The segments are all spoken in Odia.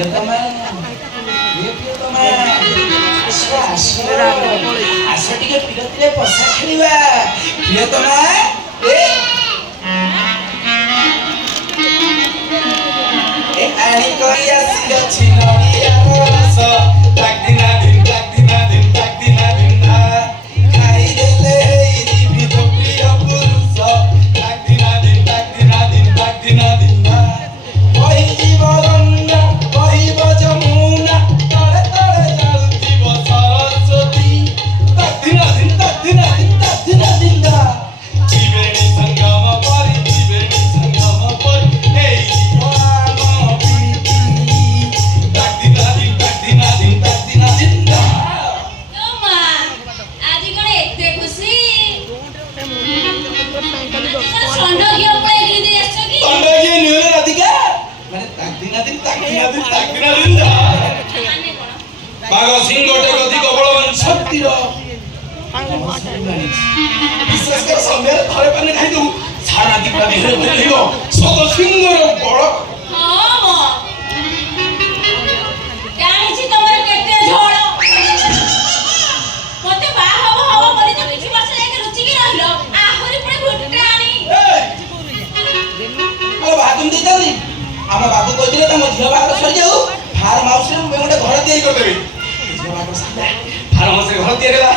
প্রিয়তমা প্রিয়তমা আস ଟିକେ ପିରତିରେ ପଶା ଖେଳିବା ପ୍ରିୟତମା ଆଣି କରି ଆସିଅଛି ନଡ଼ିଆର ରସ ତାକ୍ଦିନା ଦିନ ଖାଇଦେଲେ ହେଇଯିବି ତୋ ପ୍ରିୟ ପୁରୁଷ ତାକ୍ଦିନା ଦିନ କହିଯିବ ଗଙ୍ଗା କହିବ ଯମୁନା ତଳେ ତଳେ ଯାଉଥିବ ସରସ୍ୱତୀ ତାକ୍ଦିନା ଦିନ ତ୍ରିବେଣୀ ସଙ୍ଗମ ପରି ହେଇଯିବ ଆମ ପ୍ରୀତି ତାକ୍ଦିନା ଦିନ ଆଜି କଣ ଏତେ ଖୁସି ଷଣ୍ଢ নিয়ে রাধিকা মানে তাকদিনা দিন বাঘ সিংহ গতি কবলবান শক্তির বিশেষ করে সন্ধ্যাରେ ଥରେ ପାନେ ଖାଇଦେବୁ ସାରା ଦିନ ଦେହରେ ବୁଲିବ ସତ ସିଂହର ବଳ ଜାଣିଛି ତମର କେତେ ଝୋଳ ମତେ ବାହା ହବ ବୋଲି ତ କିଛି ବର୍ଷ ଯାଇକି ରୁଚିକି ରହିଲ ଆହୁରି ପୁଣି ଭୁଟାଣି ବାହାଦୁର ଦେଇଥାନ୍ତି ଆମ ବାବୁ କହିଥିଲେ ତମ ଝିଅ ବାହାଘର ସରିଯାଉ ଫାର୍ମ ହାଉସରେ ମୁଁ ଗୋଟେ ଘର ତିଆରି କରିଦେବି ଝିଅ ବାହାଘର ସରିଲା ଫାର୍ମ ହାଉସରେ ଘର ତିଆରି ହେଲା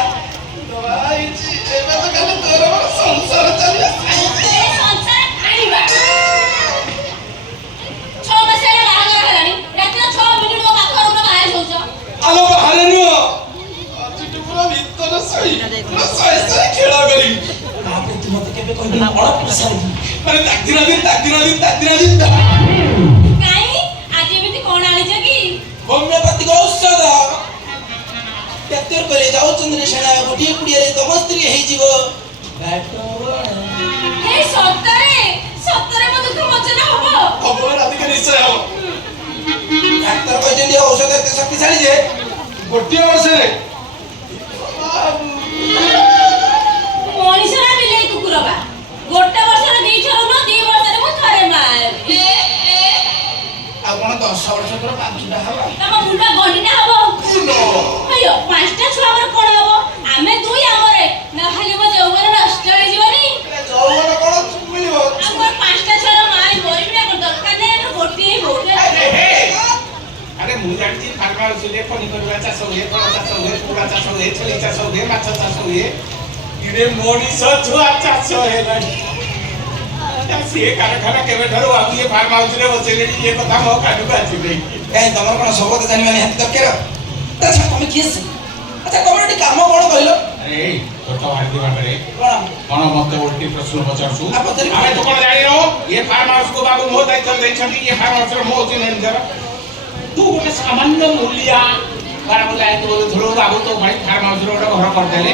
ଏବେ ତ ଖାଲି ତୋର ସଂସାର ଚାଲିଲା ସଂସାର ଆଣିବା 6 ମାସ ହେଲା ବାହାଘର ହେଲାଣି ରାତିରେ 6 ମିନିଟ୍ ମୋ ପାଖରେ ଗୋଟେ ବାହା ଶୋଉଛ ଆମ ବାହାରେ ନୁହଁ ଆଜିଠୁ ପୁରା ଭିତରେ ଶୋଇ ଖେଳ କରିବି ତାପରେ ତୁ ମତେ କେବେ କହିବି ଅଳପ ସାରି ମାନେ ତାକ୍ଦିନା ଦିନ କାଇଁ ଆଜି ଏମିତି କଣ ଆଣିଛ କି ହୋମିଓପାଥିକ ଔଷଧ ଡାକ୍ତର କହିଲେ ଯାଉଛନ୍ତି ସେଣା ଗୋଟିଏ କୁଡ଼ିଆରେ ତମ ସ୍ତ୍ରୀ ହେଇଯିବ ହେ ସତରେ ମୋ ଦୁଃଖ ମୋଚନ ହବ ରାଧିକା ନିଶ୍ଚୟ ହବ ଡାକ୍ତର କହିଛନ୍ତି ଔଷଧ ଏତେ ଶକ୍ତିଶାଳୀ ଯେ ଗୋଟିଏ ବର୍ଷରେ ମଣିଷ ନା ବିଲେଇ କୁକୁର ବା ଗୋଟେ ବର୍ଷରେ 2 ଥର ନୁହଁ 2 ବର୍ଷରେ ମୁଁ ଥରେ ମାରେ ଆଉ କଣ 10 ବର୍ଷ ପରେ 5ଟା ହବ ତମ ମୁଣ୍ଡ ଗଣ୍ଡିନା ହବ ଅಯ್ୟୋ 5ଟା ଛୁଆ ଆମର କଣ ହବ ଆମେ 2 ଆମରେ ନହେଲେ ମୋ ଯୌବନ ନଷ୍ଟ ହେଇଯିବନି ଯୌବନ କଣ ମିଳିବ ଆମର 5ଟା ଛୁଆର ମାଇ ମରିବି ନା ଦରକାର ନାହିଁ ଆମର ଗୋଟିଏ ବୋଉ ଆରେ ମୁଁ ଜାଣିଛି ଫାର୍ମ ହାଉସରେ ପନିପରିବା ଚାଷ ହୁଏ ଫଳ ଚାଷ ହୁଏ କୁକୁଡ଼ା ଚାଷ ହୁଏ ଛେଳି ଚାଷ ହୁଏ ମାଛ ଚାଷ ହୁଏ ଇରେ ମଣିଷ ଛୁଆ ଚାଷ ହେଲାଣି ସିଏ କାରଖାନା କେବେଠାରୁ ଆଉ ଇଏ ଫାର୍ମ ହାଉସରେ ବସେଇଲେଣି ଇଏ କଥା ମୋ କାନକୁ ଆସିଲେ କାହିଁ ତମର କଣ ସବୁ କଥା ଜାଣିବା ନିହାତି ଦରକାର ଆଚ୍ଛା ତମେ କିଏ ଆଚ୍ଛା ତମର ଏଠି କାମ କଣ କହିଲ ଆରେ ତୋଟ ଭାରତୀ ବାଟରେ କଣ ମତେ ଓଲଟି ପ୍ରଶ୍ନ ପଚାରୁଛୁ ଆମେ ତ କଣ ଜାଣିନୁ ଇଏ ଫାର୍ମ ହାଉସକୁ ବାବୁ ମୋ ଦାୟିତ୍ୱ ଦେଇଛନ୍ତି ଇଏ ଫାର୍ମ ହାଉସର ମୋ ହଉଛି ମ୍ୟାନେଜର ତୁ ଗୋଟେ ସାମାନ୍ୟ ମୂଲିଆ ବାବୁଲା ଧରୁ ବାବୁ ତୋ ଭାଇ ଫାର୍ମ ହାଉସରେ ଗୋଟେ ଘର କରିଦେଲେ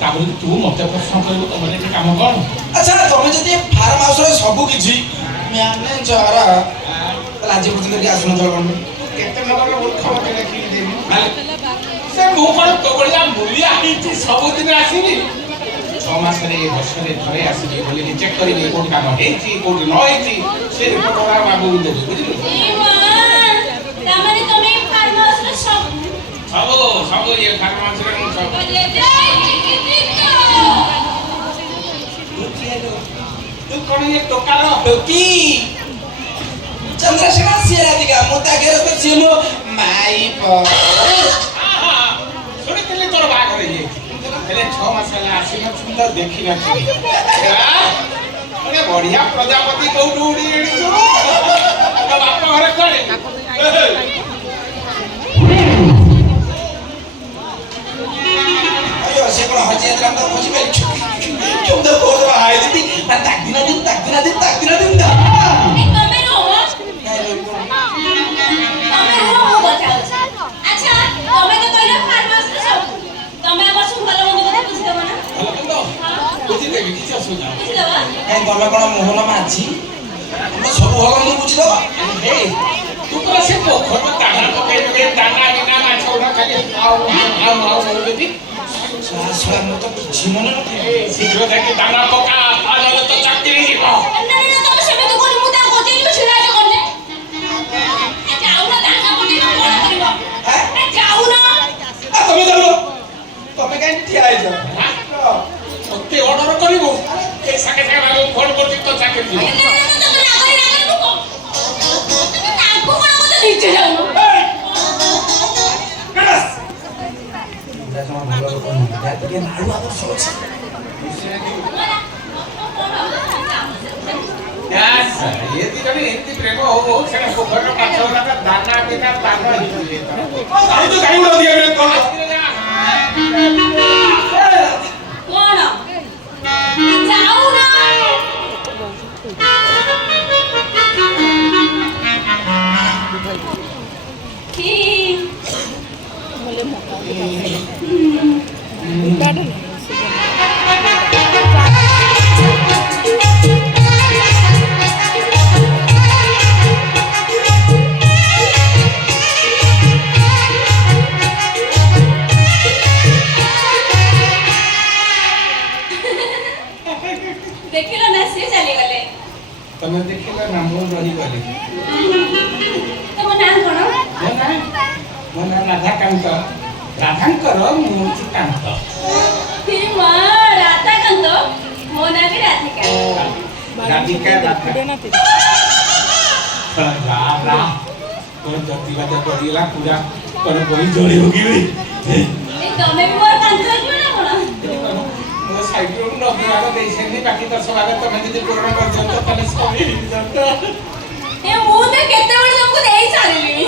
ତାପରେ ତୁ ମତେ ପ୍ରଶ୍ନ କରିବୁ ତମର ଏଠି କାମ କଣ ଆଚ୍ଛା ତମେ ଯଦି ଫାର୍ମ ହାଉସର ସବୁ କିଛି ମ୍ୟାନେଜର ଆଜି ପର୍ଯ୍ୟନ୍ତ ଆସୁନଥିଲ କଣ କେତେ ନମ୍ବର ମୂର୍ଖ ମତେ ଲେଖିକି ଦେବି ସେ ମୁଁ କଣ ତୋ ଭଳିଆ ମୂଲିଆ ହେଇଛି ସବୁଦିନ ଆସିବି 6 ମାସରେ ବର୍ଷରେ ଥରେ ଆସିବି ବୋଲିକି ଚେକ୍ କରିବି କୋଉଠି କାମ ହେଇଛି କୋଉଠି ନ ହେଇଛି ସେ ରିପୋର୍ଟ ବାବୁକୁ ଦେବି ବୁଝିଲୁ ତାମାନେ ତମେ ଫାର୍ମ ହାଉସରେ ସବୁ ଇଏ ଫାର୍ମ ହାଉସରେ ମୁଁ ସବୁ ତୁ କଣ ଇଏ ଟୋକାର ଟୋକି ଚନ୍ଦ୍ରଶେଖର ସିଏ ରାଧିକା ମୁଁ ତାକେ ସିଏ ମୋ ମାଇ ଶୁଣିଥିଲି ତୋର ବାହାଘର ହେଇଯାଇଛି ହେଲେ 6 ମାସ ହେଲା ଆସିନଥିଲି ତ ଦେଖିନଥିଲି ବଢିଆ ପ୍ରଜାପତି କୋଉଠୁ ଉଡି ଏଣିଛୁ ବାପ ଘରେ କୁଆଡେ ସେ କଣ ହଜି ଯାଇଥିଲା ମୁଁ ଖୋଜି ପାଇଲି କେଉଁ ତ ବହୁତ ବାହା ହେଇଯିବି ତାକ୍ଦିନା ଦିନ ତମେ କଣ ମୋହନ ମାଝି ତମେ ସବୁ ଭଲ ମନ୍ଦ ବୁଝିଦବ ତୁ ତ ସେ ପୋଖରୀ ଦାନା ପକେଇ ଦାନା ବିନା ମାଛ ଗୁଡା ଖାଲି ଦେବି ମୁଁ ତ କିଛି ମନେ ନଥାଏ ଶୀଘ୍ର ଯାଇକି ଦାନା ପକା ନହେଲେ ତ ଚାକିରି ଯିବ ତମେ ସେମିତି କରି ମୁଁ ତାକୁ ବଜେଇବି ଛିଡ଼ା କଲେ ଯାଉନ ଦାନା ପକେଇ ଏ ନାଳୁ ଆଦର୍ଶ ଅଛି Yes, ये भी कभी हिंदी प्रेम हो सेना पोखर का पाछो का दाना बिना दाना ही ଆଉ ତ କାଇଁ ଉଡା ଦିଆ ରେ କଣ କଣ ଯାଉନା କି ଦେଖିଲ ନା ସେ ଚାଲିଗଲେ ତମେ ଦେଖିଲ ନା ମୁଁ ରହିଗଲି ତମ ନାଁ କଣ ମୋ ନାଁ ରାଧାକାନ୍ତ ରାଧାଙ୍କର ମୂର୍ତ୍ତି କାନ୍ତ ଫିର ମା ରାଧାକାନ୍ତ ମୋ ନାଁ ବି ରାଧିକା ରାଧିକା ରାଧା তোর জতিবাদ করিলা পুরা তোর বই জড়ি হোগিবে এই তমে ବି ମୋର କାନ୍ଥ ହେଇଯିବ ନା କଣ ମୋ ସାଇଡରୁ ନବିଆଗ ଦେଇছেনি বাকি 10 ଭାଗ ତମେ ଯଦି ପୂରଣ କରିଦିଅନ୍ତ ତାହେଲେ ସରି ହେଇଯାନ୍ତା ଏ ମୁଁ ତ କେତେବେଳେ ତମକୁ ଦେଇ ସାରିଲିଣି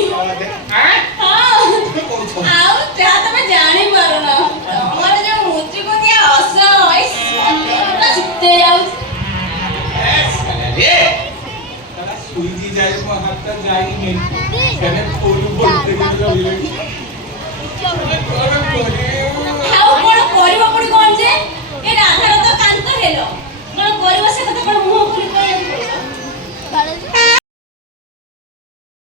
ଆଁ ହଁ କହୁଛ ଆଉ ଯାହା ତମେ ଜାଣିପାରୁନ ତମର ଯୋଉ ମୁଚିକୁ ଦିଆ ହସ ଶୀତେ ଯାଉଛି ସୁଇଜି ଯାଇ ମୋ ହାତ ଯାଇନି ସେନେ ଫୁଲ ଭର୍ତ୍ତି କରି ରହିଲେ